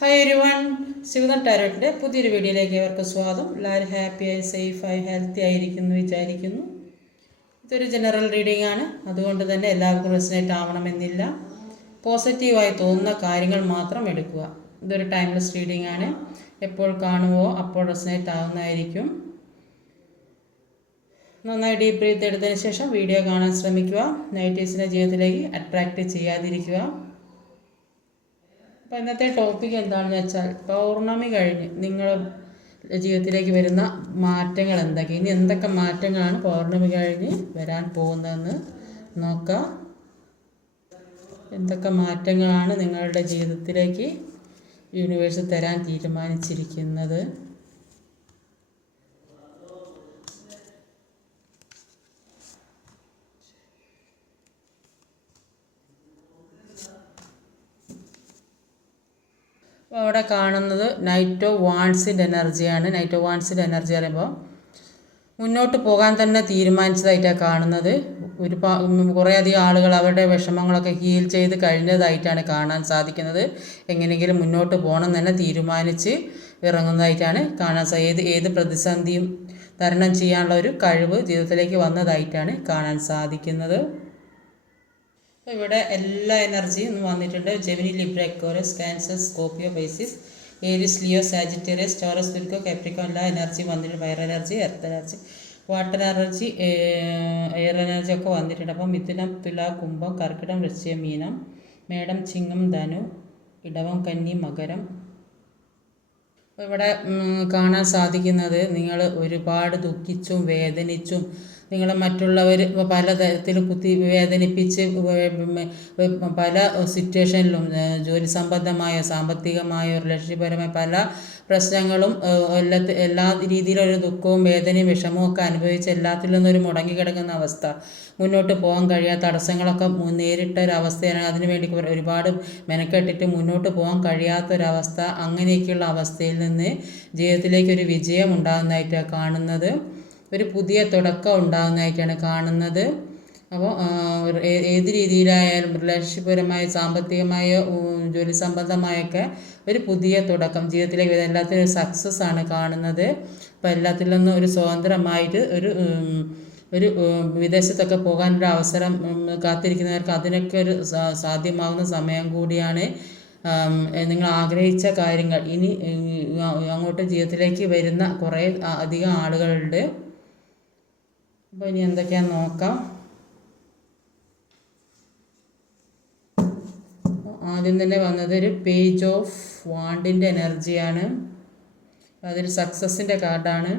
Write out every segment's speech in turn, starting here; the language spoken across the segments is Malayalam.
ഹായ് എവരിവൺ, ശിവദൻ ടാരോട്ടിൻ്റെ പുതിയൊരു വീഡിയോയിലേക്ക് അവർക്ക് സ്വാഗതം. എല്ലാവരും ഹാപ്പിയായി സേഫായി ഹെൽത്തി ആയിരിക്കുന്നു വിചാരിക്കുന്നു. ഇതൊരു ജനറൽ റീഡിംഗ് ആണ്, അതുകൊണ്ട് തന്നെ എല്ലാവർക്കും റെസനേറ്റ് ആവണമെന്നില്ല. പോസിറ്റീവായി തോന്നുന്ന കാര്യങ്ങൾ മാത്രം എടുക്കുക. ഇതൊരു ടൈംലെസ് റീഡിംഗ് ആണ്, എപ്പോൾ കാണുമോ അപ്പോൾ റെസനേറ്റ് ആവുന്നതായിരിക്കും. നന്നായി ഡീപ്പ് ബ്രീത്ത് എടുത്തതിന് ശേഷം വീഡിയോ കാണാൻ ശ്രമിക്കുക. നെഗറ്റീവ്സിനെ ജീവിതത്തിലേക്ക് അട്രാക്റ്റ് ചെയ്യാതിരിക്കുക. അപ്പോൾ ഇന്നത്തെ ടോപ്പിക് എന്താണെന്ന് വെച്ചാൽ, പൗർണമി കഴിഞ്ഞ് നിങ്ങളുടെ ജീവിതത്തിലേക്ക് വരുന്ന മാറ്റങ്ങൾ എന്തൊക്കെ, ഇനി എന്തൊക്കെ മാറ്റങ്ങളാണ് പൗർണമി കഴിഞ്ഞ് വരാൻ പോകുന്നതെന്ന് നോക്കാം. എന്തൊക്കെ മാറ്റങ്ങളാണ് നിങ്ങളുടെ ജീവിതത്തിലേക്ക് യൂണിവേഴ്സ് തരാൻ തീരുമാനിച്ചിരിക്കുന്നത്. അവിടെ കാണുന്നത് നൈറ്റ് ഓഫ് വാൺസിൻ്റെ എനർജിയാണ്. നൈറ്റ് ഓഫ് വാൺസിൻ്റെ എനർജി പറയുമ്പോൾ മുന്നോട്ട് പോകാൻ തന്നെ തീരുമാനിച്ചതായിട്ടാണ് കാണുന്നത്. കുറേയധികം ആളുകൾ അവരുടെ വിഷമങ്ങളൊക്കെ ഹീൽ ചെയ്ത് കഴിഞ്ഞതായിട്ടാണ് കാണാൻ സാധിക്കുന്നത്. എങ്ങനെയെങ്കിലും മുന്നോട്ട് പോകണം തന്നെ തീരുമാനിച്ച് ഇറങ്ങുന്നതായിട്ടാണ് കാണാൻ ഏത് പ്രതിസന്ധിയും തരണം ചെയ്യാനുള്ള ഒരു കഴിവ് ജീവിതത്തിലേക്ക് വന്നതായിട്ടാണ് കാണാൻ സാധിക്കുന്നത്. ഇവിടെ എല്ലാ എനർജിയും വന്നിട്ടുണ്ട്. Gemini, Libra, Aquarius, Cancer, Scorpio, Pisces, Aries, Leo, Sagittarius, Taurus, Virgo, Capricorn എല്ലാ എനർജിയും വന്നിട്ടുണ്ട്. Fire energy, earth energy, water energy, air energy ഒക്കെ വന്നിട്ടുണ്ട്. അപ്പം മിഥുനം, തുല, കുംഭം, കർക്കിടം, വൃശ്ചികം, മീനം, മേടം, ചിങ്ങം, ധനു, ഇടവം, കന്നി, മകരം. ഇവിടെ കാണാൻ സാധിക്കുന്നത്, നിങ്ങൾ ഒരുപാട് ദുഃഖിച്ചും വേദനിച്ചും നിങ്ങൾ മറ്റുള്ളവർ പലതരത്തിൽ കുത്തി വേദനിപ്പിച്ച് പല സിറ്റുവേഷനിലും ജോലി സംബന്ധമായ, സാമ്പത്തികമായ, റിലേഷൻഷിപ്പ്പരമായ പല പ്രശ്നങ്ങളും എല്ലാ രീതിയിലൊരു ദുഃഖവും വേദനയും വിഷമവും ഒക്കെ അനുഭവിച്ച് എല്ലാത്തിൽ നിന്നൊരു മുടങ്ങിക്കിടക്കുന്ന അവസ്ഥ, മുന്നോട്ട് പോകാൻ കഴിയാത്ത തടസ്സങ്ങളൊക്കെ നേരിട്ട ഒരവസ്ഥയാണ്. അതിനുവേണ്ടി ഒരുപാട് മെനക്കെട്ടിട്ട് മുന്നോട്ട് പോകാൻ കഴിയാത്തൊരവസ്ഥ, അങ്ങനെയൊക്കെയുള്ള അവസ്ഥയിൽ നിന്ന് ജീവിതത്തിലേക്ക് ഒരു വിജയം ഉണ്ടാകുന്നതായിട്ടാണ് കാണുന്നത്. ഒരു പുതിയ തുടക്കം ഉണ്ടാകുന്നതായിട്ടാണ് കാണുന്നത്. അപ്പോൾ ഏത് രീതിയിലായാലും റിലേഷൻഷിപ്പ്പരമായ, സാമ്പത്തികമായ, ജോലി സംബന്ധമായൊക്കെ ഒരു പുതിയ തുടക്കം ജീവിതത്തിലേക്ക് എല്ലാത്തിനും ഒരു സക്സസ് ആണ് കാണുന്നത്. അപ്പോൾ എല്ലാത്തിൽ നിന്നും ഒരു സ്വതന്ത്രമായിട്ട് ഒരു വിദേശത്തൊക്കെ പോകാനൊരു അവസരം കാത്തിരിക്കുന്നവർക്ക് അതിനൊക്കെ ഒരു സാധ്യമാകുന്ന സമയം കൂടിയാണ്. നിങ്ങൾ ആഗ്രഹിച്ച കാര്യങ്ങൾ ഇനി അങ്ങോട്ട് ജീവിതത്തിലേക്ക് വരുന്ന കുറേ അധികം ആളുകളുണ്ട്. അപ്പോൾ ഇനി എന്തൊക്കെയാണെന്ന് നോക്കാം. ആദ്യം തന്നെ വന്നത് ഒരു പേജ് ഓഫ് വാണ്ടിൻ്റെ എനർജിയാണ്. അതൊരു സക്സസിൻ്റെ കാർഡാണ്.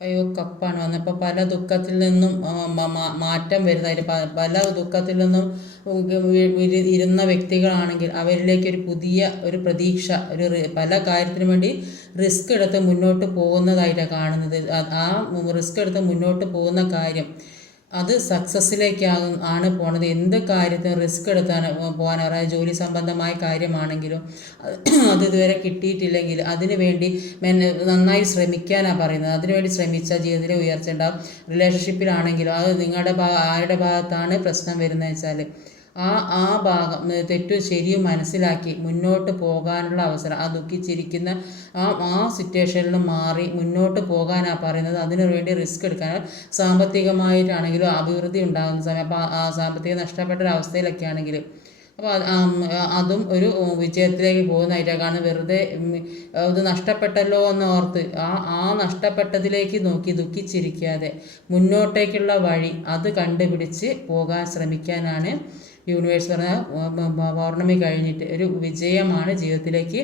ഫൈവ് ഓഫ് കപ്പാണ് വന്നപ്പോൾ പല ദുഃഖത്തിൽ നിന്നും മാറ്റം വരുന്നതായിട്ട്, പല ദുഃഖത്തിൽ നിന്നും ഇരുന്ന വ്യക്തികളാണെങ്കിൽ അവരിലേക്ക് ഒരു പുതിയ ഒരു പ്രതീക്ഷ, പല കാര്യത്തിനു വേണ്ടി റിസ്ക് എടുത്ത് മുന്നോട്ട് പോകുന്നതായിട്ടാണ് കാണുന്നത്. ആ റിസ്ക് എടുത്ത് മുന്നോട്ട് പോകുന്ന കാര്യം അത് സക്സസ്സിലേക്കാണ് പോണത്. എന്ത് കാര്യത്തിനും റിസ്ക് എടുത്താണ് പോകാൻ, അതായത് ജോലി സംബന്ധമായ കാര്യമാണെങ്കിലും അത് ഇതുവരെ കിട്ടിയിട്ടില്ലെങ്കിൽ അതിനു വേണ്ടി നന്നായി ശ്രമിക്കാനാണ് പറയുന്നത്. അതിനുവേണ്ടി ശ്രമിച്ചാൽ ജീവിതത്തിലെ ഉയർച്ച ഉണ്ടാകും. റിലേഷൻഷിപ്പിലാണെങ്കിലും അത് നിങ്ങളുടെ ആരുടെ ഭാഗത്താണ് പ്രശ്നം വരുന്നത് വെച്ചാൽ ആ ഭാഗം തെറ്റും ശരിയും മനസ്സിലാക്കി മുന്നോട്ട് പോകാനുള്ള അവസരം, ആ ദുഃഖിച്ചിരിക്കുന്ന ആ സിറ്റുവേഷനിൽ മാറി മുന്നോട്ട് പോകാനാണ് പറയുന്നത്. അതിനു വേണ്ടി റിസ്ക് എടുക്കാൻ, സാമ്പത്തികമായിട്ടാണെങ്കിലും അഭിവൃദ്ധി ഉണ്ടാകുന്ന സമയം, അപ്പോൾ ആ സാമ്പത്തികം നഷ്ടപ്പെട്ടൊരവസ്ഥയിലൊക്കെ ആണെങ്കിൽ അപ്പോൾ അതും ഒരു വിജയത്തിലേക്ക് പോകുന്നതായിട്ടാണ് കാണുന്നത്. വെറുതെ ഇത് നഷ്ടപ്പെട്ടല്ലോ എന്ന് ഓർത്ത് ആ നഷ്ടപ്പെട്ടതിലേക്ക് നോക്കി ദുഃഖിച്ചിരിക്കാതെ മുന്നോട്ടേക്കുള്ള വഴി അത് കണ്ടുപിടിച്ച് പോകാൻ ശ്രമിക്കാനാണ് യൂണിവേഴ്സ് പറഞ്ഞ പൗർണമി കഴിഞ്ഞിട്ട് ഒരു വിജയമാണ് ജീവിതത്തിലേക്ക്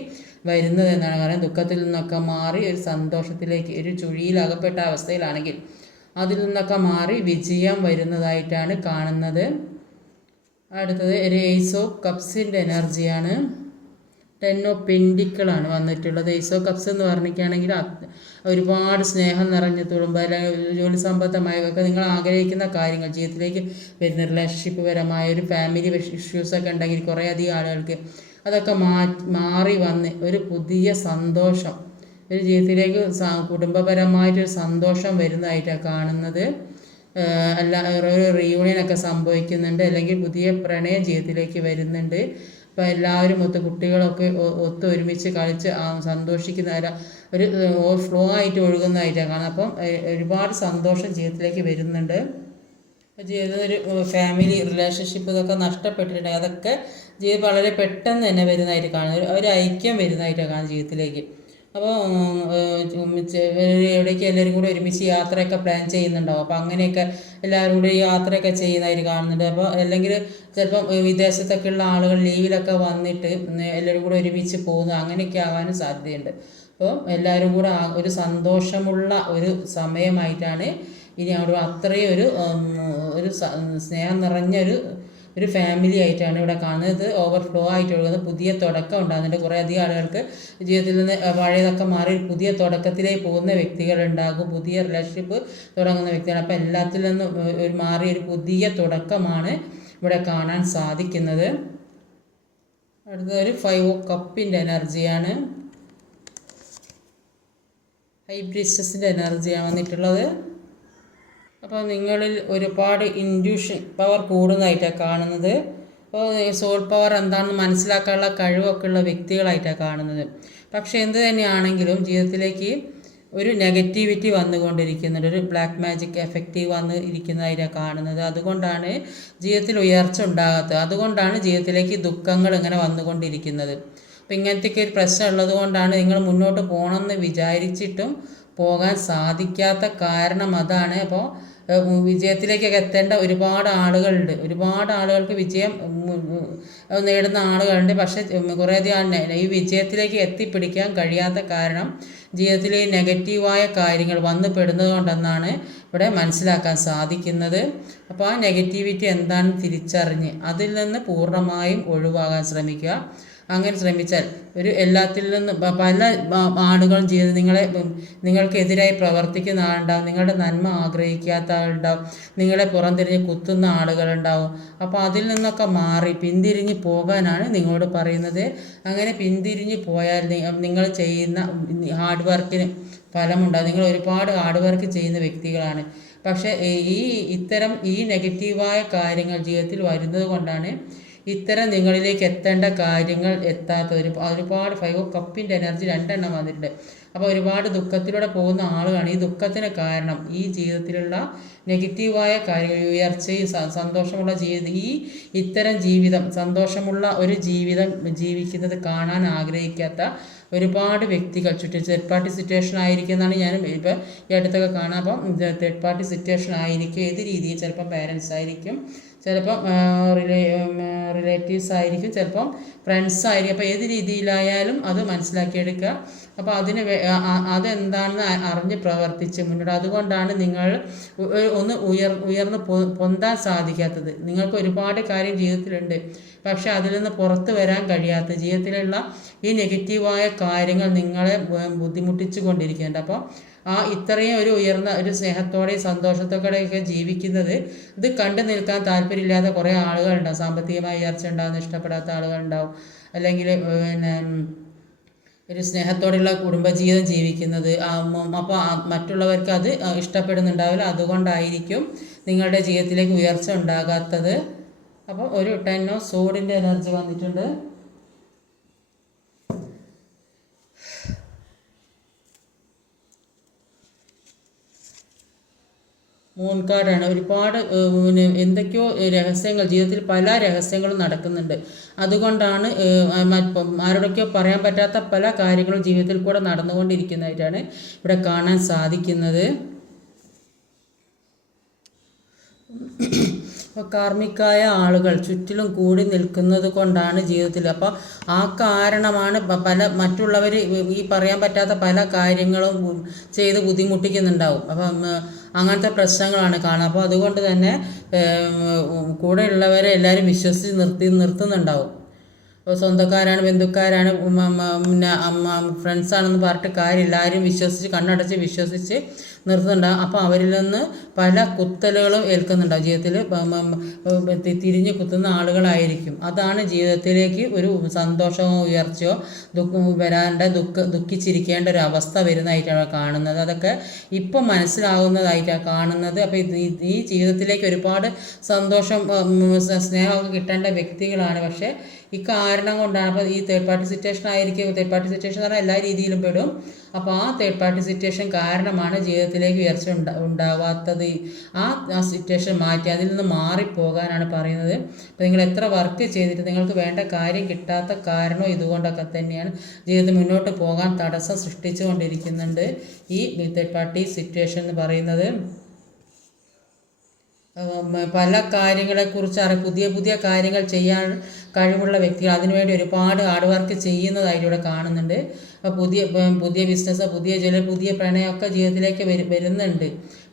വരുന്നത് എന്നാണ് പറയുന്നത്. ദുഃഖത്തിൽ നിന്നൊക്കെ മാറി ഒരു സന്തോഷത്തിലേക്ക്, ഒരു ചുഴിയിലകപ്പെട്ട അവസ്ഥയിലാണെങ്കിൽ അതിൽ നിന്നൊക്കെ മാറി വിജയം വരുന്നതായിട്ടാണ് കാണുന്നത്. അടുത്തത് ഒരു ഏസ് ഓഫ് കപ്സിൻ്റെ എനർജിയാണ്. 10 ഓഫ് പെൻഡിക്കിളാണ് വന്നിട്ടുള്ളത്. ഏസ് ഓഫ് കപ്സ് എന്ന് പറഞ്ഞിരിക്കുകയാണെങ്കിൽ ഒരുപാട് സ്നേഹം നിറഞ്ഞ് തുളുമ്പ, ജോലി സംബന്ധമായൊക്കെ നിങ്ങൾ ആഗ്രഹിക്കുന്ന കാര്യങ്ങൾ ജീവിതത്തിലേക്ക് വരുന്ന റിലേഷൻഷിപ്പ് പരമായ ഒരു ഫാമിലി ഇഷ്യൂസൊക്കെ ഉണ്ടെങ്കിൽ കുറേ അധികം ആളുകൾക്ക് അതൊക്കെ മാറി വന്ന് ഒരു പുതിയ സന്തോഷം, ഒരു ജീവിതത്തിലേക്ക് കുടുംബപരമായിട്ടൊരു സന്തോഷം വരുന്നതായിട്ടാണ് കാണുന്നത്. ഒരു റീയൂണിയനൊക്കെ സംഭവിക്കുന്നുണ്ട്, അല്ലെങ്കിൽ പുതിയ പ്രണയം ജീവിതത്തിലേക്ക് വരുന്നുണ്ട്. അപ്പോൾ എല്ലാവരും കുട്ടികളൊക്കെ ഒരുമിച്ച് കളിച്ച് സന്തോഷിക്കുന്ന ഒരു ഫ്ലോ ആയിട്ട് ഒഴുകുന്നതായിട്ടാണ് കാണുന്നത്. അപ്പം ഒരുപാട് സന്തോഷം ജീവിതത്തിലേക്ക് വരുന്നുണ്ട്. ജീവിതത്തിൽ ഒരു ഫാമിലി റിലേഷൻഷിപ്പ് ഇതൊക്കെ നഷ്ടപ്പെട്ടിട്ടുണ്ടെങ്കിൽ അതൊക്കെ ജീവിതം വളരെ പെട്ടെന്ന് തന്നെ വരുന്നതായിട്ട് കാണുന്നത്, ഒരു ഐക്യം വരുന്നതായിട്ടാണ് കാണുന്നത് ജീവിതത്തിലേക്ക്. അപ്പോൾ എവിടേക്ക് എല്ലാവരും കൂടെ ഒരുമിച്ച് യാത്രയൊക്കെ പ്ലാൻ ചെയ്യുന്നുണ്ടാവും. അപ്പോൾ അങ്ങനെയൊക്കെ എല്ലാവരും കൂടി യാത്രയൊക്കെ ചെയ്യുന്നതായിട്ട് കാണുന്നുണ്ട്. അപ്പോൾ അല്ലെങ്കിൽ ചിലപ്പം വിദേശത്തൊക്കെ ഉള്ള ആളുകൾ ലീവിലൊക്കെ വന്നിട്ട് എല്ലാവരും കൂടെ ഒരുമിച്ച് പോകുന്നു, അങ്ങനെയൊക്കെ ആവാനും സാധ്യതയുണ്ട്. അപ്പോൾ എല്ലാവരും കൂടെ ഒരു സന്തോഷമുള്ള ഒരു സമയമായിട്ടാണ് ഇനി അവിടെ അത്രയും ഒരു സ്നേഹം നിറഞ്ഞൊരു ഫാമിലി ആയിട്ടാണ് ഇവിടെ കാണുന്നത്. ഇത് ഓവർഫ്ലോ ആയിട്ട് ഒഴുകുന്നത്, പുതിയ തുടക്കം ഉണ്ടാകുന്നുണ്ട്. കുറേ അധികം ആളുകൾക്ക് ജീവിതത്തിൽ നിന്ന് പഴയതൊക്കെ മാറി പുതിയ തുടക്കത്തിലേക്ക് പോകുന്ന വ്യക്തികളുണ്ടാകും, പുതിയ റിലേഷൻഷിപ്പ് തുടങ്ങുന്ന വ്യക്തികൾ. അപ്പോൾ എല്ലാത്തിൽ നിന്നും മാറി ഒരു പുതിയ തുടക്കമാണ് ഇവിടെ കാണാൻ സാധിക്കുന്നത്. അടുത്തൊരു 5 of കപ്പിൻ്റെ എനർജിയാണ്, ഹൈബ്രിസ്റ്റസിൻ്റെ എനർജിയാണ് വന്നിട്ടുള്ളത്. അപ്പോൾ നിങ്ങളിൽ ഒരുപാട് ഇൻഡ്യൂഷൻ പവർ കൂടുന്നതായിട്ടാണ് കാണുന്നത്. അപ്പോൾ സോൾ പവർ എന്താണെന്ന് മനസ്സിലാക്കാനുള്ള കഴിവൊക്കെ ഉള്ള വ്യക്തികളായിട്ടാണ് കാണുന്നത്. പക്ഷേ എന്ത് തന്നെയാണെങ്കിലും ജീവിതത്തിലേക്ക് ഒരു നെഗറ്റിവിറ്റി വന്നുകൊണ്ടിരിക്കുന്നുണ്ട്, ഒരു ബ്ലാക്ക് മാജിക് എഫക്റ്റ് വന്ന് ഇരിക്കുന്നതായിട്ടാണ് കാണുന്നത്. അതുകൊണ്ടാണ് ജീവിതത്തിൽ ഉയർച്ച ഉണ്ടാകാത്തത്, അതുകൊണ്ടാണ് ജീവിതത്തിലേക്ക് ദുഃഖങ്ങൾ ഇങ്ങനെ വന്നുകൊണ്ടിരിക്കുന്നത്. അപ്പോൾ ഇങ്ങനത്തെയൊക്കെ ഒരു പ്രശ്നം ഉള്ളത് കൊണ്ടാണ് നിങ്ങൾ മുന്നോട്ട് പോകണമെന്ന് വിചാരിച്ചിട്ടും പോകാൻ സാധിക്കാത്ത കാരണം അതാണ്. അപ്പോൾ വിജയത്തിലേക്കൊക്കെ എത്തേണ്ട ഒരുപാട് ആളുകളുണ്ട്, ഒരുപാട് ആളുകൾക്ക് വിജയം നേടുന്ന ആളുകളുണ്ട്. പക്ഷേ കുറേയധികം ഈ വിജയത്തിലേക്ക് എത്തിപ്പിടിക്കാൻ കഴിയാത്ത കാരണം ജീവിതത്തിലെ നെഗറ്റീവായ കാര്യങ്ങൾ വന്നു പെടുന്നത് കൊണ്ടെന്നാണ് ഇവിടെ മനസ്സിലാക്കാൻ സാധിക്കുന്നത്. അപ്പോൾ ആ നെഗറ്റിവിറ്റി എന്താണെന്ന് തിരിച്ചറിഞ്ഞ് അതിൽ നിന്ന് പൂർണ്ണമായും ഒഴിവാകാൻ ശ്രമിക്കുക. അങ്ങനെ ശ്രമിച്ചാൽ ഒരു എല്ലാത്തിൽ നിന്നും പല ആളുകളും നിങ്ങൾക്കെതിരായി പ്രവർത്തിക്കുന്ന ആളുണ്ടാവും, നിങ്ങളുടെ നന്മ ആഗ്രഹിക്കാത്ത ആളുണ്ടാവും, നിങ്ങളെ പുറംതിരിഞ്ഞ് കുത്തുന്ന ആളുകളുണ്ടാവും. അപ്പോൾ അതിൽ നിന്നൊക്കെ മാറി പിന്തിരിഞ്ഞ് പോകാനാണ് നിങ്ങളോട് പറയുന്നത്. അങ്ങനെ പിന്തിരിഞ്ഞ് പോയാൽ നിങ്ങൾ ചെയ്യുന്ന ഹാർഡ് വർക്കിന് ഫലമുണ്ടാകും. നിങ്ങൾ ഒരുപാട് ഹാർഡ് വർക്ക് ചെയ്യുന്ന വ്യക്തികളാണ്. പക്ഷേ ഈ നെഗറ്റീവായ കാര്യങ്ങൾ ജീവിതത്തിൽ വരുന്നത് കൊണ്ടാണ് ഇത്തരം നിങ്ങളിലേക്ക് എത്തേണ്ട കാര്യങ്ങൾ എത്താത്ത ഒരുപാട് 5 of കപ്പിൻ്റെ എനർജി 2 വന്നിട്ടുണ്ട്. അപ്പോൾ ഒരുപാട് ദുഃഖത്തിലൂടെ പോകുന്ന ആളുകളാണ്. ഈ ദുഃഖത്തിന് കാരണം ഈ ജീവിതത്തിലുള്ള നെഗറ്റീവായ കാര്യങ്ങൾ, ഉയർച്ചയും സന്തോഷമുള്ള ഇത്തരം ജീവിതം, സന്തോഷമുള്ള ഒരു ജീവിതം ജീവിക്കുന്നത് കാണാൻ ആഗ്രഹിക്കാത്ത ഒരുപാട് വ്യക്തികൾ ചുറ്റും തേർഡ് പാർട്ടി സിറ്റുവേഷൻ ആയിരിക്കും എന്നാണ് ഞാൻ ഇപ്പോൾ ഈ അടുത്തൊക്കെ കാണാം. അപ്പം തേർഡ് പാർട്ടി സിറ്റുവേഷൻ ആയിരിക്കും, ഏത് രീതിയിൽ, ചിലപ്പം പാരൻസ് ആയിരിക്കും, ചിലപ്പം റിലേറ്റീവ്സ് ആയിരിക്കും, ചിലപ്പം ഫ്രണ്ട്സ് ആയിരിക്കും. അപ്പോൾ ഏത് രീതിയിലായാലും അത് മനസ്സിലാക്കിയെടുക്കുക. അപ്പോൾ അതെന്താണെന്ന് അറിഞ്ഞ് പ്രവർത്തിച്ച് മുന്നോട്ട്. അതുകൊണ്ടാണ് നിങ്ങൾ ഒന്ന് ഉയർന്ന് പൊന്താൻ സാധിക്കാത്തത്. നിങ്ങൾക്ക് ഒരുപാട് കാര്യം ജീവിതത്തിലുണ്ട്, പക്ഷെ അതിൽ നിന്ന് പുറത്ത് വരാൻ കഴിയാത്ത ജീവിതത്തിലുള്ള ഈ നെഗറ്റീവായ കാര്യങ്ങൾ നിങ്ങളെ ബുദ്ധിമുട്ടിച്ചു കൊണ്ടിരിക്കുന്നുണ്ട്. അപ്പോൾ ഇത്രയും ഒരു ഉയർന്ന ഒരു സ്നേഹത്തോടെയും സന്തോഷത്തോടെയൊക്കെ ജീവിക്കുന്നത് ഇത് കണ്ടു നിൽക്കാൻ താല്പര്യമില്ലാത്ത കുറേ ആളുകളുണ്ടാവും. സാമ്പത്തികമായി ഉയർച്ച ഉണ്ടാകുന്ന ഇഷ്ടപ്പെടാത്ത ആളുകളുണ്ടാവും, അല്ലെങ്കിൽ ഒരു സ്നേഹത്തോടെയുള്ള കുടുംബജീവിതം ജീവിക്കുന്നത്. അപ്പോൾ മറ്റുള്ളവർക്ക് അത് ഇഷ്ടപ്പെടുന്നുണ്ടാവില്ല. അതുകൊണ്ടായിരിക്കും നിങ്ങളുടെ ജീവിതത്തിലേക്ക് ഉയർച്ച ഉണ്ടാകാത്തത്. അപ്പോൾ ഒരു 10 of സോഡിൻ്റെ എനർജി വന്നിട്ടുണ്ട്. മൂൺ കാർഡാണ്. ഒരുപാട് എന്തൊക്കെയോ രഹസ്യങ്ങൾ ജീവിതത്തിൽ, പല രഹസ്യങ്ങളും നടക്കുന്നുണ്ട്. അതുകൊണ്ടാണ് ആരോടൊക്കെയോ പറയാൻ പറ്റാത്ത പല കാര്യങ്ങളും ജീവിതത്തിൽ കൂടെ നടന്നുകൊണ്ടിരിക്കുന്നതായിട്ടാണ് ഇവിടെ കാണാൻ സാധിക്കുന്നത്. അപ്പോൾ കാർമിക്കായ ആളുകൾ ചുറ്റിലും കൂടി നിൽക്കുന്നത് കൊണ്ടാണ് ജീവിതത്തിൽ. അപ്പോൾ ആ കാരണമാണ് മറ്റുള്ളവർ ഈ പറയാൻ പറ്റാത്ത പല കാര്യങ്ങളും ചെയ്ത് ബുദ്ധിമുട്ടിക്കുന്നുണ്ടാവും. അപ്പം അങ്ങനത്തെ പ്രശ്നങ്ങളാണ് കാണുക. അപ്പോൾ അതുകൊണ്ട് തന്നെ കൂടെയുള്ളവരെ എല്ലാവരും വിശ്വസിച്ച് നിർത്തുന്നുണ്ടാവും. ഇപ്പോൾ സ്വന്തക്കാരാണ്, ബന്ധുക്കാരാണ്, പിന്നെ ഫ്രണ്ട്സാണെന്ന് പറഞ്ഞിട്ട് കാര്യമില്ല. ആരും വിശ്വസിച്ച് കണ്ണടച്ച് വിശ്വസിച്ച് നിർത്തുന്നുണ്ടാകും. അപ്പോൾ അവരിൽ നിന്ന് പല കുത്തലുകളും ഏൽക്കുന്നുണ്ടാകും. ജീവിതത്തിൽ തിരിഞ്ഞു കുത്തുന്ന ആളുകളായിരിക്കും. അതാണ് ജീവിതത്തിലേക്ക് ഒരു സന്തോഷമോ ഉയർച്ചയോ ദുഃഖിച്ചിരിക്കേണ്ട ഒരു അവസ്ഥ വരുന്നതായിട്ടാണ് കാണുന്നത്. അതൊക്കെ ഇപ്പം മനസ്സിലാകുന്നതായിട്ടാണ് കാണുന്നത്. അപ്പോൾ ഈ ജീവിതത്തിലേക്ക് ഒരുപാട് സന്തോഷം സ്നേഹമൊക്കെ കിട്ടേണ്ട വ്യക്തികളാണ്. പക്ഷേ ഈ കാരണം കൊണ്ടാണ്. അപ്പോൾ ഈ തേർഡ് പാർട്ടി സിറ്റുവേഷൻ ആയിരിക്കും. തേർഡ് പാർട്ടി സിറ്റുവേഷൻ എന്ന് പറഞ്ഞാൽ എല്ലാ രീതിയിലും പെടും. അപ്പോൾ ആ തേർഡ് പാർട്ടി സിറ്റുവേഷൻ കാരണമാണ് ജീവിതത്തിലേക്ക് ഉയർച്ച ഉണ്ടാവാത്തത്. ആ സിറ്റുവേഷൻ മാറ്റി അതിൽ നിന്ന് മാറിപ്പോകാനാണ് പറയുന്നത്. അപ്പോൾ നിങ്ങൾ എത്ര വർക്ക് ചെയ്തിട്ട് നിങ്ങൾക്ക് വേണ്ട കാര്യം കിട്ടാത്ത കാരണം ഇതുകൊണ്ടൊക്കെ തന്നെയാണ്. ജീവിതത്തിൽ മുന്നോട്ട് പോകാൻ തടസ്സം സൃഷ്ടിച്ചുകൊണ്ടിരിക്കുന്നുണ്ട് ഈ തേർഡ് പാർട്ടി സിറ്റുവേഷൻ എന്ന് പറയുന്നത്. പല കാര്യങ്ങളെക്കുറിച്ച് പുതിയ പുതിയ കാര്യങ്ങൾ ചെയ്യാൻ കഴിവുള്ള വ്യക്തികൾ, അതിനുവേണ്ടി ഒരുപാട് ഹാർഡ് വർക്ക് ചെയ്യുന്നതായിട്ട് ഇവിടെ കാണുന്നുണ്ട്. അപ്പോൾ പുതിയ ബിസിനസ്, പുതിയ ജോലി, പുതിയ പ്രണയമൊക്കെ ജീവിതത്തിലേക്ക് വരുന്നുണ്ട്.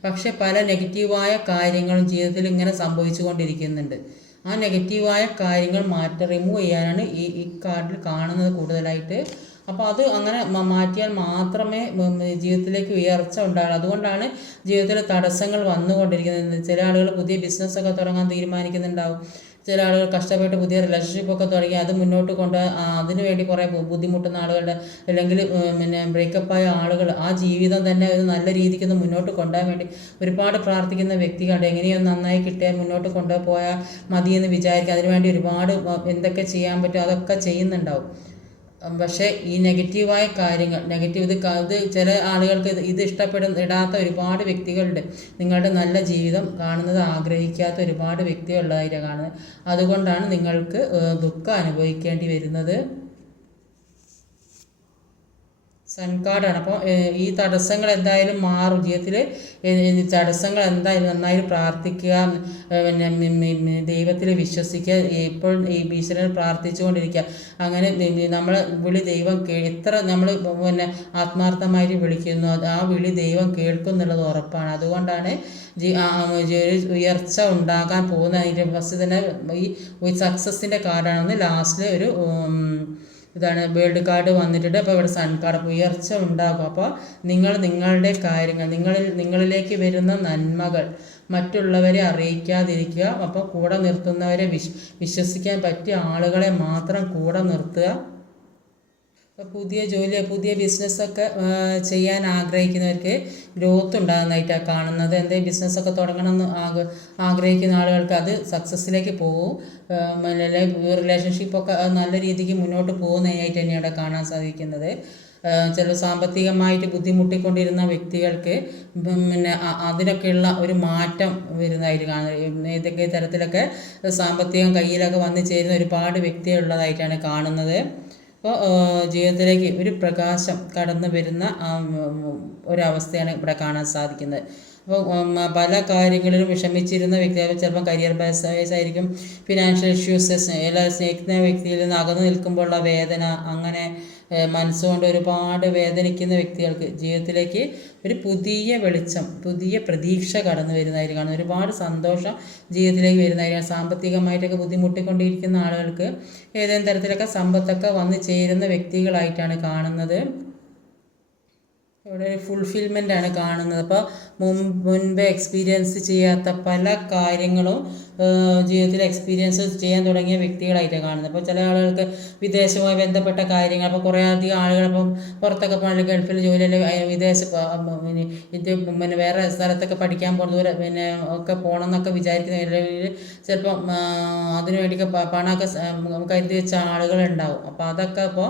പക്ഷെ പല നെഗറ്റീവായ കാര്യങ്ങളും ജീവിതത്തിൽ ഇങ്ങനെ സംഭവിച്ചു കൊണ്ടിരിക്കുന്നുണ്ട്. ആ നെഗറ്റീവായ കാര്യങ്ങൾ റിമൂവ് ചെയ്യാനാണ് ഈ കാർഡിൽ കാണുന്നത് കൂടുതലായിട്ട്. അപ്പോൾ അത് അങ്ങനെ മാറ്റിയാൽ മാത്രമേ ജീവിതത്തിലേക്ക് ഉയർച്ച ഉണ്ടാകും. അതുകൊണ്ടാണ് ജീവിതത്തിൽ തടസ്സങ്ങൾ വന്നുകൊണ്ടിരിക്കുന്നത്. ചില ആളുകൾ പുതിയ ബിസിനസ്സൊക്കെ തുടങ്ങാൻ തീരുമാനിക്കുന്നുണ്ടാവും. ചില ആളുകൾ കഷ്ടപ്പെട്ട് പുതിയ റിലേഷൻഷിപ്പൊക്കെ തുടങ്ങി അത് മുന്നോട്ട് അതിനു വേണ്ടി കുറേ ബുദ്ധിമുട്ടുന്ന ആളുകളുടെ, അല്ലെങ്കിൽ ബ്രേക്കപ്പായ ആളുകൾ ആ ജീവിതം തന്നെ ഒരു നല്ല രീതിക്ക് മുന്നോട്ട് കൊണ്ടുപോകാൻ വേണ്ടി ഒരുപാട് പ്രാർത്ഥിക്കുന്ന വ്യക്തികളുടെ, എങ്ങനെയൊന്ന് നന്നായി കിട്ടിയാൽ മുന്നോട്ട് കൊണ്ടുപോയാൽ മതിയെന്ന് വിചാരിക്കുക. അതിനുവേണ്ടി ഒരുപാട് എന്തൊക്കെ ചെയ്യാൻ പറ്റും അതൊക്കെ ചെയ്യുന്നുണ്ടാവും. പക്ഷേ ഈ നെഗറ്റീവായ കാര്യങ്ങൾ ഇത് ചില ആളുകൾക്ക് ഇത് ഇടാത്ത ഒരുപാട് വ്യക്തികളുണ്ട്. നിങ്ങളുടെ നല്ല ജീവിതം കാണുന്നത് ആഗ്രഹിക്കാത്ത ഒരുപാട് വ്യക്തികളുള്ളതായിട്ടാണ് കാണുന്നത്. അതുകൊണ്ടാണ് നിങ്ങൾക്ക് ദുഃഖം അനുഭവിക്കേണ്ടി വരുന്നത്. സൺ കാർഡാണ്. അപ്പോൾ ഈ തടസ്സങ്ങൾ എന്തായാലും മാറും. ജീവിതത്തിൽ തടസ്സങ്ങൾ എന്തായാലും നന്നായി പ്രാർത്ഥിക്കുക, ദൈവത്തിൽ വിശ്വസിക്കുക, എപ്പോഴും ഈ ഈശ്വരനെ പ്രാർത്ഥിച്ചുകൊണ്ടിരിക്കുക. അങ്ങനെ നമ്മളെ വിളി ദൈവം എത്ര നമ്മൾ ആത്മാർത്ഥമായിട്ട് വിളിക്കുന്നു, ആ വിളി ദൈവം കേൾക്കുന്നുള്ളത് ഉറപ്പാണ്. അതുകൊണ്ടാണ് ഉയർച്ച ഉണ്ടാകാൻ പോകുന്ന അതിൻ്റെ ഫസ്റ്റ് തന്നെ ഈ സക്സസിൻ്റെ കാർഡാണ്. ലാസ്റ്റിൽ ഒരു ഇതാണ് വേൾഡ് കാർഡ് വന്നിട്ടുണ്ട്. അപ്പോൾ ഇവിടെ സൺ കാർഡ്. അപ്പോൾ ഉയർച്ച ഉണ്ടാകും. അപ്പോൾ നിങ്ങളുടെ കാര്യങ്ങൾ, നിങ്ങളിലേക്ക് വരുന്ന നന്മകൾ മറ്റുള്ളവരെ അറിയിക്കാതിരിക്കുക. അപ്പോൾ കൂടെ നിർത്തുന്നവരെ വിശ്വസിക്കാൻ പറ്റിയ ആളുകളെ മാത്രം കൂടെ നിർത്തുക. പുതിയ ജോലി, പുതിയ ബിസിനസ്സൊക്കെ ചെയ്യാൻ ആഗ്രഹിക്കുന്നവർക്ക് ഗ്രോത്ത് ഉണ്ടാകുന്നതായിട്ടാണ് കാണുന്നത്. എന്തെങ്കിലും ബിസിനസ്സൊക്കെ തുടങ്ങണമെന്ന് ആഗ്രഹിക്കുന്ന ആളുകൾക്ക് അത് സക്സസ്സിലേക്ക് പോകും. റിലേഷൻഷിപ്പൊക്കെ നല്ല രീതിക്ക് മുന്നോട്ട് പോകുന്നതായിട്ട് തന്നെയാണ് കാണാൻ സാധിക്കുന്നത്. ചില സാമ്പത്തികമായിട്ട് ബുദ്ധിമുട്ടിക്കൊണ്ടിരുന്ന വ്യക്തികൾക്ക് അതിനൊക്കെയുള്ള ഒരു മാറ്റം വരുന്നതായിട്ട് കാണുന്നത്. ഏതൊക്കെ തരത്തിലൊക്കെ സാമ്പത്തികം കയ്യിലൊക്കെ വന്നു ചേരുന്ന ഒരുപാട് വ്യക്തികളുള്ളതായിട്ടാണ് കാണുന്നത്. അപ്പോൾ ജീവിതത്തിലേക്ക് ഒരു പ്രകാശം കടന്നു വരുന്ന ഒരവസ്ഥയാണ് ഇവിടെ കാണാൻ സാധിക്കുന്നത്. അപ്പോൾ പല കാര്യങ്ങളിലും വിഷമിച്ചിരുന്ന വ്യക്തികൾ ചിലപ്പോൾ കരിയർ ബേസ് ആയിരിക്കും, ഫിനാൻഷ്യൽ ഇഷ്യൂസ്, എല്ലാവരും സ്നേഹിക്കുന്ന വ്യക്തിയിൽ നിന്ന് അകന്നു നിൽക്കുമ്പോഴുള്ള വേദന, അങ്ങനെ മനസ്സുകൊണ്ട് ഒരുപാട് വേദനിക്കുന്ന വ്യക്തികൾക്ക് ജീവിതത്തിലേക്ക് ഒരു പുതിയ വെളിച്ചം, പുതിയ പ്രതീക്ഷ കടന്നു വരുന്നതായിട്ട് കാണുന്നത്. ഒരുപാട് സന്തോഷം ജീവിതത്തിലേക്ക് വരുന്നതായിരിക്കും. സാമ്പത്തികമായിട്ടൊക്കെ ബുദ്ധിമുട്ടിക്കൊണ്ടിരിക്കുന്ന ആളുകൾക്ക് ഏതെങ്കിലും തരത്തിലൊക്കെ സമ്പത്തൊക്കെ വന്നു ചേരുന്ന വ്യക്തികളായിട്ടാണ് കാണുന്നത്. ഇവിടെ ഫുൾഫിൽമെൻ്റാണ് കാണുന്നത്. അപ്പോൾ മുൻപ് എക്സ്പീരിയൻസ് ചെയ്യാത്ത പല കാര്യങ്ങളും ജീവിതത്തിൽ എക്സ്പീരിയൻസ് ചെയ്യാൻ തുടങ്ങിയ വ്യക്തികളായിട്ടാണ് കാണുന്നത്. അപ്പോൾ ചില ആളുകൾക്ക് വിദേശവുമായി ബന്ധപ്പെട്ട കാര്യങ്ങൾ, അപ്പോൾ കുറേ അധികം ആളുകൾ ഇപ്പം പുറത്തൊക്കെ പോകണമെങ്കിൽ ഗൾഫിൽ ജോലി, അല്ലെങ്കിൽ വേറെ സ്ഥലത്തൊക്കെ പഠിക്കാൻ പോകുന്ന ഒക്കെ പോകണം എന്നൊക്കെ വിചാരിക്കുന്ന ചിലപ്പം അതിനുവേണ്ടിയൊക്കെ പണമൊക്കെ കരുതി വെച്ച ആളുകളുണ്ടാവും. അപ്പോൾ അതൊക്കെ ഇപ്പോൾ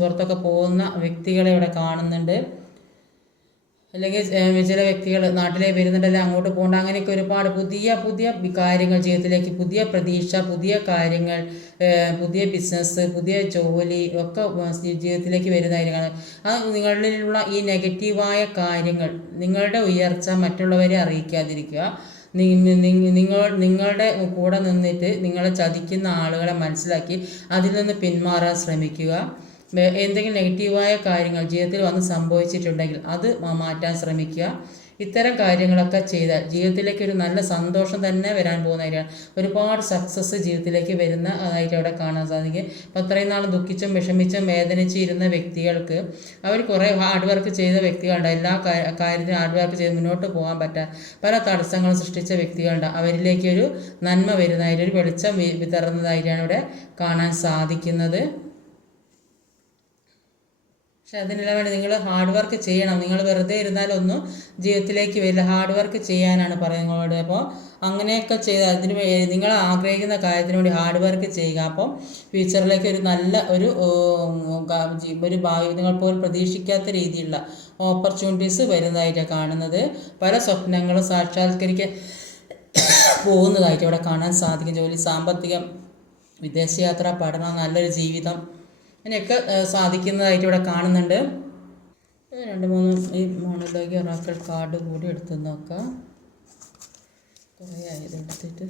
പുറത്തൊക്കെ പോകുന്ന വ്യക്തികളെ ഇവിടെ കാണുന്നുണ്ട്. അല്ലെങ്കിൽ ചില വ്യക്തികൾ നാട്ടിലെ വരുന്നുണ്ടല്ലോ, അങ്ങോട്ട് പോകേണ്ട, അങ്ങനെയൊക്കെ ഒരുപാട് പുതിയ പുതിയ കാര്യങ്ങൾ ജീവിതത്തിലേക്ക്, പുതിയ പ്രതീക്ഷ, പുതിയ കാര്യങ്ങൾ, പുതിയ ബിസിനസ്, പുതിയ ജോലി ഒക്കെ ജീവിതത്തിലേക്ക് വരുന്നതായിരിക്കണം. അത് നിങ്ങളിലുള്ള ഈ നെഗറ്റീവായ കാര്യങ്ങൾ, നിങ്ങളുടെ ഉയർച്ച മറ്റുള്ളവരെ അറിയിക്കാതിരിക്കുക. നിങ്ങളുടെ കൂടെ നിന്നിട്ട് നിങ്ങളെ ചതിക്കുന്ന ആളുകളെ മനസ്സിലാക്കി അതിൽ നിന്ന് പിന്മാറാൻ ശ്രമിക്കുക. എന്തെങ്കിലും നെഗറ്റീവായ കാര്യങ്ങൾ ജീവിതത്തിൽ വന്ന് സംഭവിച്ചിട്ടുണ്ടെങ്കിൽ അത് മാറ്റാൻ ശ്രമിക്കുക. ഇത്തരം കാര്യങ്ങളൊക്കെ ചെയ്താൽ ജീവിതത്തിലേക്ക് ഒരു നല്ല സന്തോഷം തന്നെ വരാൻ പോകുന്നതായിരിക്കും. ഒരുപാട് സക്സസ് ജീവിതത്തിലേക്ക് വരുന്ന അതായിട്ട് അവിടെ കാണാൻ സാധിക്കും. അപ്പോൾ അത്രയും നാൾ ദുഃഖിച്ചും വിഷമിച്ചും വേദനിച്ചും ഇരുന്ന വ്യക്തികൾക്ക് അവർ കുറേ ഹാർഡ് വർക്ക് ചെയ്ത വ്യക്തികളുണ്ട്. എല്ലാ കാര്യത്തിനും ഹാർഡ് വർക്ക് ചെയ്ത് മുന്നോട്ട് പോകാൻ പറ്റാൻ പല തടസ്സങ്ങളും സൃഷ്ടിച്ച വ്യക്തികളുണ്ട്. അവരിലേക്കൊരു നന്മ വരുന്നതായിട്ട് ഒരു വെളിച്ചം വിതറുന്നതായിട്ടാണ് ഇവിടെ കാണാൻ സാധിക്കുന്നത്. പക്ഷെ അതിനെല്ലാം വേണ്ടി നിങ്ങൾ ഹാർഡ് വർക്ക് ചെയ്യണം. നിങ്ങൾ വെറുതെ ഇരുന്നാലൊന്നും ജീവിതത്തിലേക്ക് വരില്ല. ഹാർഡ് വർക്ക് ചെയ്യാനാണ് പറയുന്നത്. അപ്പോൾ അങ്ങനെയൊക്കെ ചെയ്ത് അതിന് നിങ്ങൾ ആഗ്രഹിക്കുന്ന കാര്യത്തിന് വേണ്ടി ഹാർഡ് വർക്ക് ചെയ്യുക. അപ്പം ഫ്യൂച്ചറിലേക്ക് ഒരു നല്ല ഒരു ഭാവി നിങ്ങൾ പോലും പ്രതീക്ഷിക്കാത്ത രീതിയിലുള്ള ഓപ്പർച്യൂണിറ്റീസ് വരുന്നതായിട്ടാണ് കാണുന്നത്. പല സ്വപ്നങ്ങളും സാക്ഷാത്കരിക്കാൻ പോകുന്നതായിട്ട് ഇവിടെ കാണാൻ സാധിക്കും. ജോലി, സാമ്പത്തികം, വിദേശയാത്ര, പഠനം, നല്ലൊരു ജീവിതം, അങ്ങനെയൊക്കെ സാധിക്കുന്നതായിട്ട് ഇവിടെ കാണുന്നുണ്ട്. 2-3 ഈ മോണിലേക്ക് ഒറാക്കിൾ കാർഡ് കൂടി എടുത്ത് നോക്കാം. കുറേ ആയത് എടുത്തിട്ട്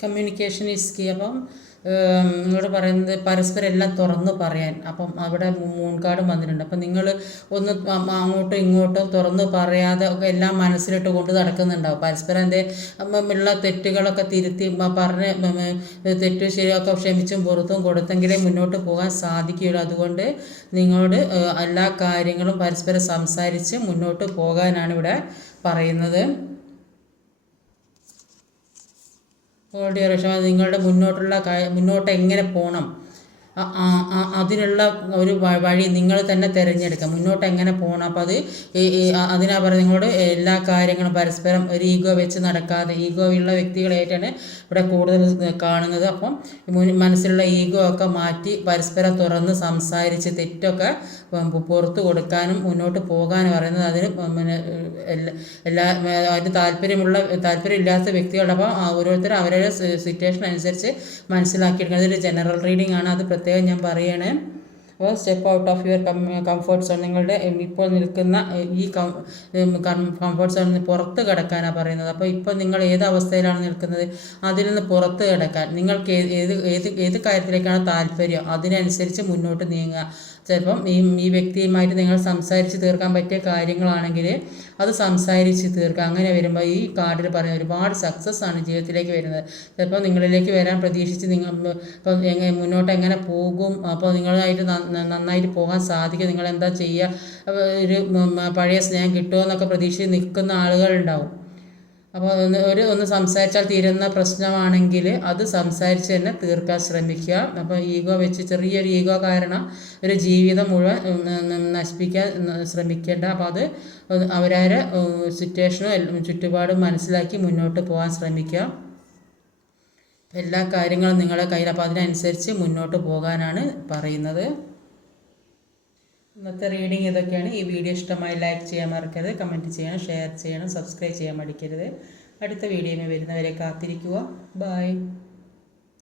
കമ്മ്യൂണിക്കേഷൻ ഈസ് കീ. അപ്പം നിങ്ങളോട് പറയുന്നത് പരസ്പരം എല്ലാം തുറന്ന് പറയാൻ. അപ്പം അവിടെ മൂൺ കാർഡും വന്നിട്ടുണ്ട്. അപ്പം നിങ്ങൾ ഒന്ന് അങ്ങോട്ടും ഇങ്ങോട്ടും തുറന്ന് പറയാതെ ഒക്കെ എല്ലാം മനസ്സിലിട്ട് കൊണ്ട് നടക്കുന്നുണ്ടാവും. പരസ്പരം എൻ്റെ ഉള്ള തെറ്റുകളൊക്കെ തിരുത്തി പറഞ്ഞ് തെറ്റ് ശരിയൊക്കെ ക്ഷമിച്ചും പുറത്തും കൊടുത്തെങ്കിലേ മുന്നോട്ട് പോകാൻ സാധിക്കുകയുള്ളൂ. അതുകൊണ്ട് നിങ്ങളോട് എല്ലാ കാര്യങ്ങളും പരസ്പരം സംസാരിച്ച് മുന്നോട്ട് പോകാനാണ് ഇവിടെ പറയുന്നത്. നിങ്ങളുടെ മുന്നോട്ട് എങ്ങനെ പോകണം അതിനുള്ള ഒരു വഴി നിങ്ങൾ തന്നെ തിരഞ്ഞെടുക്കാം. മുന്നോട്ട് എങ്ങനെ പോകണം. അപ്പോൾ അതിനാ പറയുന്നത് നിങ്ങളോട് എല്ലാ കാര്യങ്ങളും പരസ്പരം ഒരു ഈഗോ വെച്ച് നടക്കാതെ, ഈഗോ ഉള്ള വ്യക്തികളായിട്ടാണ് ഇവിടെ കൂടുതൽ കാണുന്നത്. അപ്പം മനസ്സിലുള്ള ഈഗോ ഒക്കെ മാറ്റി പരസ്പരം തുറന്ന് സംസാരിച്ച് തെറ്റൊക്കെ പുറത്ത് കൊടുക്കാനും മുന്നോട്ട് പോകാനും പറയുന്നത്. അതിന് അതിന് താല്പര്യമില്ലാത്ത വ്യക്തികളുടെ അപ്പോൾ ഓരോരുത്തരും അവരുടെ സിറ്റുവേഷൻ അനുസരിച്ച് മനസ്സിലാക്കിയെടുക്കുന്നത്. ഇതൊരു ജനറൽ റീഡിംഗ് ആണ്. അത് പ്രത്യേകം ഞാൻ പറയണേ. അപ്പോൾ step out of your comfort zone. നിങ്ങളുടെ ഇപ്പോൾ നിൽക്കുന്ന ഈ കംഫർട്ട് സോണിൽ നിന്ന് പുറത്ത് കിടക്കാനാണ് പറയുന്നത്. അപ്പോൾ ഇപ്പോൾ നിങ്ങൾ ഏത് അവസ്ഥയിലാണ് നിൽക്കുന്നത് അതിൽ നിന്ന് പുറത്ത് കിടക്കാൻ നിങ്ങൾക്ക് ഏത് കാര്യത്തിലേക്കാണ് താല്പര്യം അതിനനുസരിച്ച് മുന്നോട്ട് നീങ്ങുക. ചിലപ്പം ഈ വ്യക്തിയുമായിട്ട് നിങ്ങൾ സംസാരിച്ച് തീർക്കാൻ പറ്റിയ കാര്യങ്ങളാണെങ്കിൽ അത് സംസാരിച്ച് തീർക്കുക. അങ്ങനെ വരുമ്പോൾ ഈ കാർഡിൽ പറയുന്ന ഒരുപാട് സക്സസ് ആണ് ജീവിതത്തിലേക്ക് വരുന്നത്. ചിലപ്പോൾ നിങ്ങളിലേക്ക് വരാൻ പ്രതീക്ഷിച്ച് നിങ്ങൾ ഇപ്പം മുന്നോട്ട് എങ്ങനെ പോകും, അപ്പോൾ നിങ്ങളായിട്ട് നന്നായിട്ട് പോകാൻ സാധിക്കും. നിങ്ങളെന്താ ചെയ്യുക, ഒരു പഴയ സ്നേഹം കിട്ടുമോ എന്നൊക്കെ പ്രതീക്ഷിച്ച് നിൽക്കുന്ന ആളുകളുണ്ടാവും. അപ്പോൾ ഒന്ന് സംസാരിച്ചാൽ തീരുന്ന പ്രശ്നമാണെങ്കിൽ അത് സംസാരിച്ച് തന്നെ തീർക്കാൻ ശ്രമിക്കുക. അപ്പോൾ ഈഗോ വെച്ച് ചെറിയൊരു ഈഗോ കാരണം ഒരു ജീവിതം മുഴുവൻ നശിപ്പിക്കാൻ ശ്രമിക്കേണ്ട. അപ്പോൾ അത് അവരവരെ സിറ്റുവേഷനും ചുറ്റുപാടും മനസ്സിലാക്കി മുന്നോട്ട് പോകാൻ ശ്രമിക്കുക. എല്ലാ കാര്യങ്ങളും നിങ്ങളുടെ കയ്യിൽ. അപ്പോൾ അതിനനുസരിച്ച് മുന്നോട്ട് പോകാനാണ് പറയുന്നത്. ഇന്നത്തെ റീഡിങ് ഇതൊക്കെയാണ്. ഈ വീഡിയോ ഇഷ്ടമായി ലൈക്ക് ചെയ്യാൻ മറക്കരുത്, കമൻറ്റ് ചെയ്യണം, ഷെയർ ചെയ്യണം, സബ്സ്ക്രൈബ് ചെയ്യാൻ മടിക്കരുത്. അടുത്ത വീഡിയോയിൽ വരുന്നവരെ കാത്തിരിക്കുക. ബൈ.